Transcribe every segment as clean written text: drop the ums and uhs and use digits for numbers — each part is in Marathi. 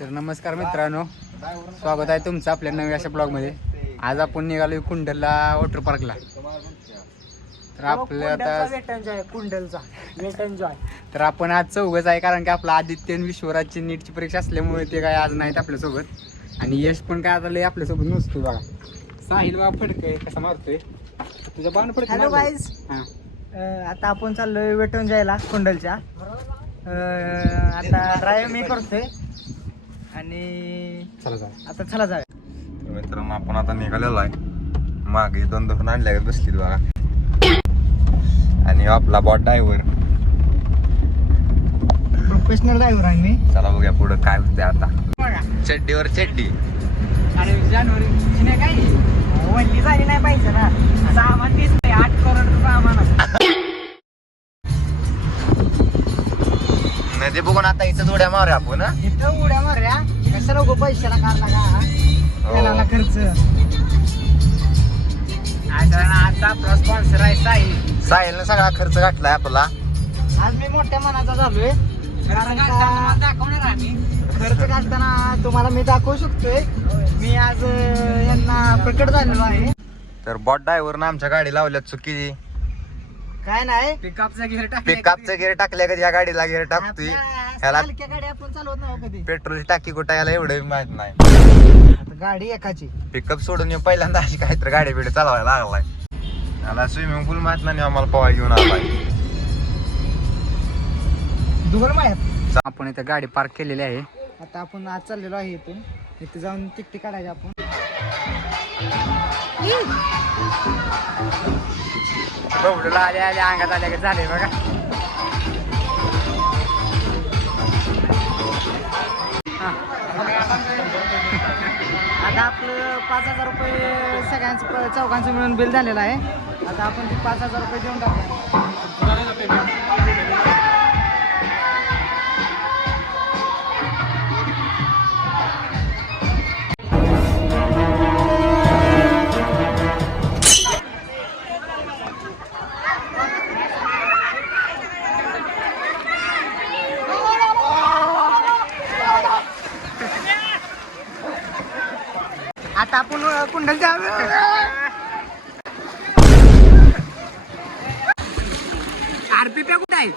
तर नमस्कार मित्रांनो, स्वागत आहे तुमचं आपल्या नव्या अशा ब्लॉगमध्ये. आज आपण निघालो कुंडलला वॉटर पार्कला. तर आपलं आता कुंडलचा वेट एन्जॉय. तर आपण आज चौघच आहे, कारण की आपला आदित्य आणि विश्वराजची नीटची परीक्षा असल्यामुळे ते काय आज नाहीत आपल्यासोबत. आणि यश पण काय आता लय आपल्यासोबत नसतो बघा. साहिल बा फडकय कसा मारतोय तुझ्या बाण फडक. हॅलो गाईज, आता आपण चाललोय वेट एन्जॉयला कुंडलच्या. आता ड्राईव्ह मी करतोय आणि चला जा आता चला जाऊया. मित्रांनो, आपण आता निघालेलो आहे. मागे दोन दोन आणल्या बसली बघा. आणि आपला बॉट ड्रायव्हर, प्रोफेशनल ड्रायव्हर आहे मी. चला बघूया पुढं काय होते आता. चड्डीवर चड्डी. आणि जानेवारी नाही काय वल्ली झाली नाही पाहिजे ना. सामान दिसतंय 8 करोड सामान. नदी बघून आता इथं उड्या मारूया आपण. इथं उड्या मारूया. कशाला उगं पैशाला काढला का त्याला खर्च. आता आपला स्पॉन्सर आहे साहिल. साहिलनं सगळा खर्च घातलाय आपला. आज मी मोठ्या मनाचा झालोय, कारण का दाखवणार आम्ही. खर्च काढताना तुम्हाला मी दाखवू शकतोय. मी आज यांना प्रकट झालेलो आहे. तर बॉट ड्रायव्हरनं आमच्या गाडी लावल्या चुकी. काय नाही, पिकअपचा गिअर पिकअपचं गिअर टाकल्या कधी या गाडीला गिअर टाकतोय. ह्याला हलक्या गाडी आपण चालवत नाही कधी. पेट्रोलची टाकी कुठं याला एवढं माहित नाही. आता गाडी एकाची. पिकअप सोडून येऊन पहिल्यांदा अशी काहीतरी गाडी बिडी चालवायला लागलाय. त्याला स्विमिंग पूल माहित नाही, आम्हाला पवाय घेऊन आलाय. दुगल मायात आपण इथं गाडी पार्क केलेली आहे. आता आपण आज चाललेलो आहे इथून. इथे जाऊन तिकटी काढायची आपण. बबलूला आले आले अंगात आले का झाले बघा. आता आपलं 5,000 रुपये सगळ्यांचं चौघांचं मिळून बिल झालेलं आहे. आता आपण ते 5,000 रुपये देऊन टाकूया. आता आपण कुंडल जाऊ. आरपीपी कुठं आहे?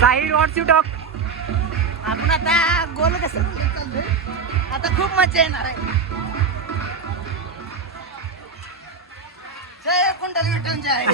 साहिल, व्हॉट्स यू टॉक? आपण आता गोल कसं चाललोय. आता खूप मजा येणार आहे. जय कुंडल विठून जय.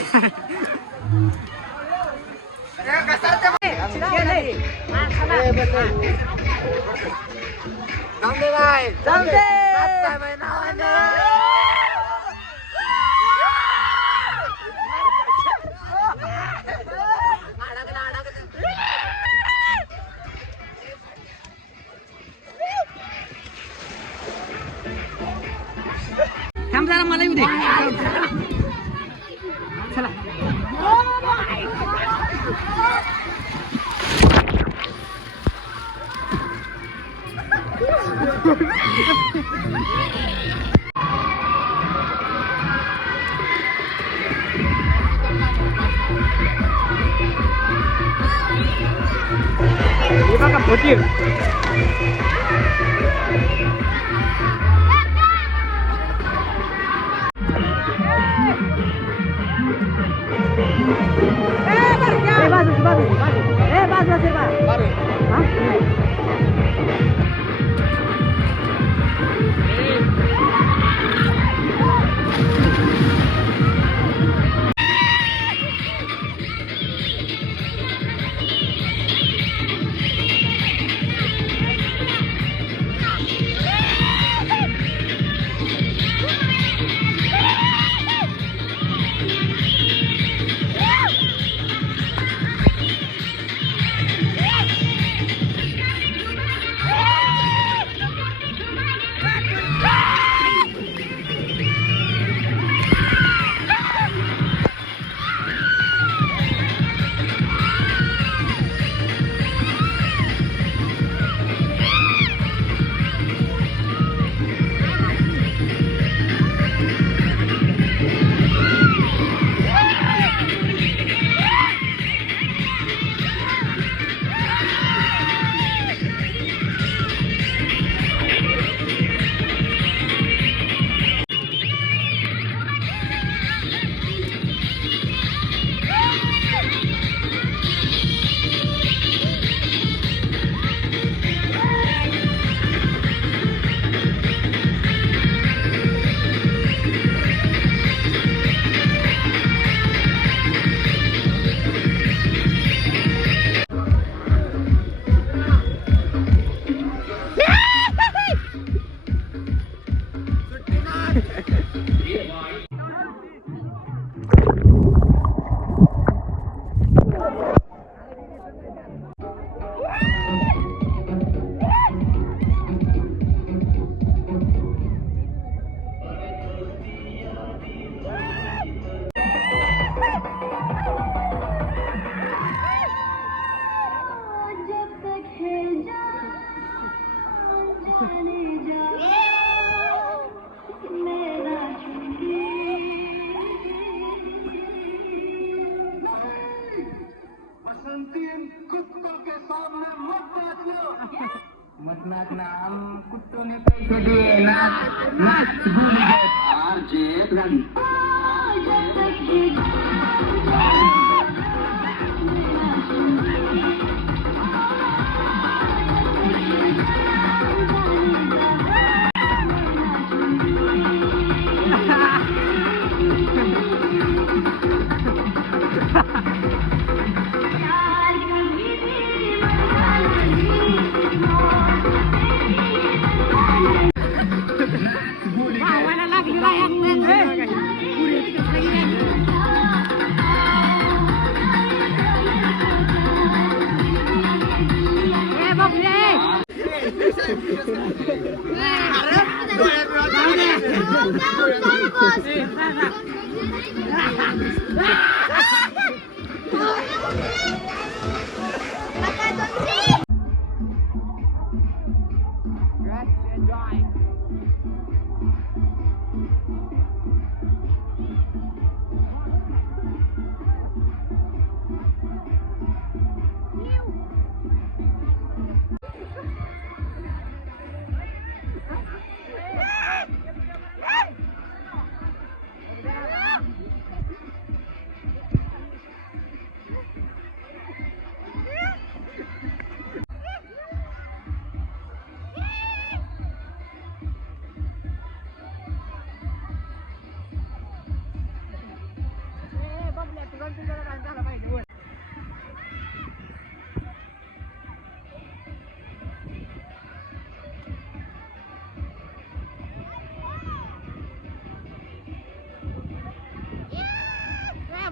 थांब जरा, मला येऊ दे. चला. हे बघा होती. मत नाच ना हम कुत्तों ने पैसे दिए नाच नाच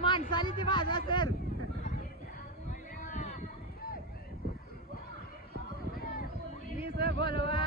माणसाली ती माझा सर बोलवा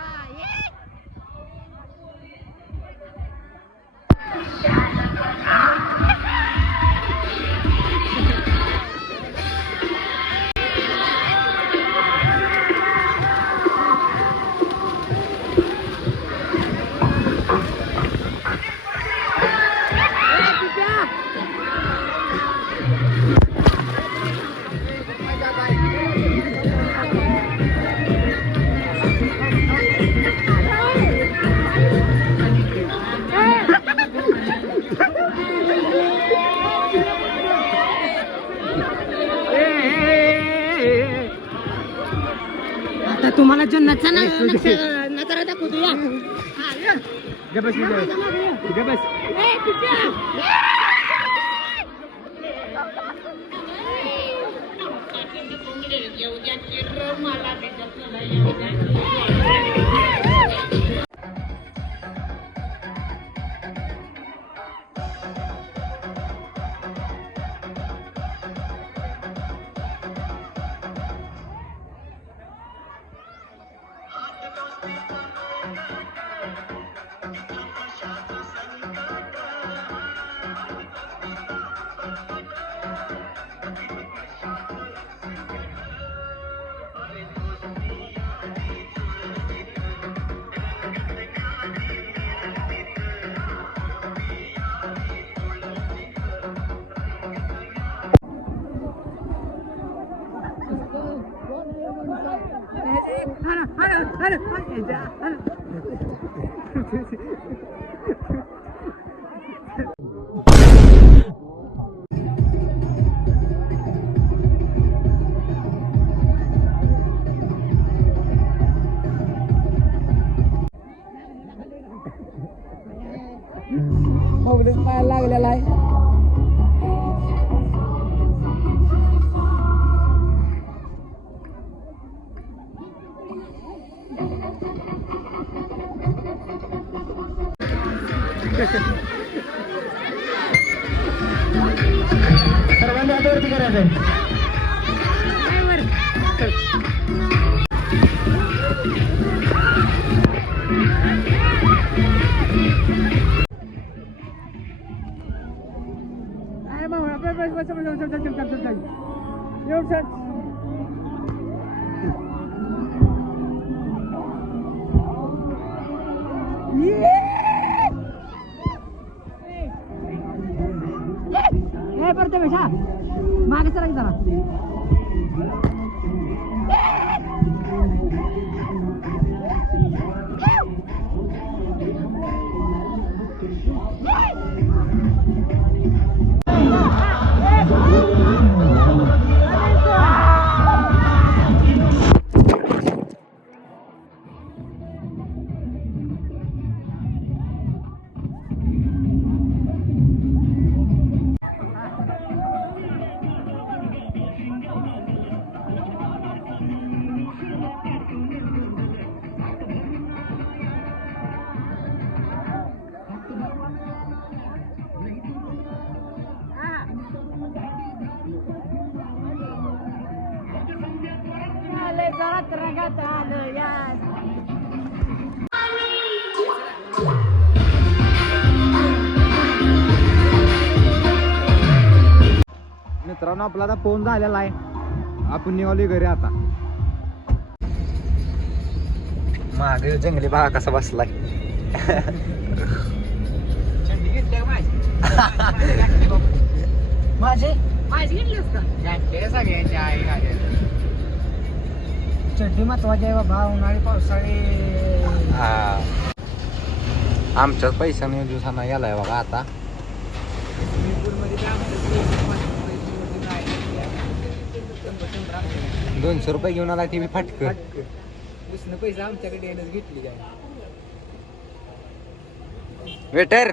तुम्हाला जन्नतचा नजारा दाखवतो या. पायाला लागलेला आहे. सर्वांनी हातावरती करायचं. मागे सर जरा. मित्रांनो आपला आता फोन झालेला आहे. आपण निघाली घरी आता. मागे जंगली बघा कसा बसलाय. माझे चड्डी महत्वाची आहे बाबा. उन्हाळी पावसाळी आमच्याच पैशाने दिवसांना गेलाय बघा आता. 200 रुपये घेऊन आला टीव्ही फाटक. पैसा आमच्याकडे येणं घेतली काय. वेटर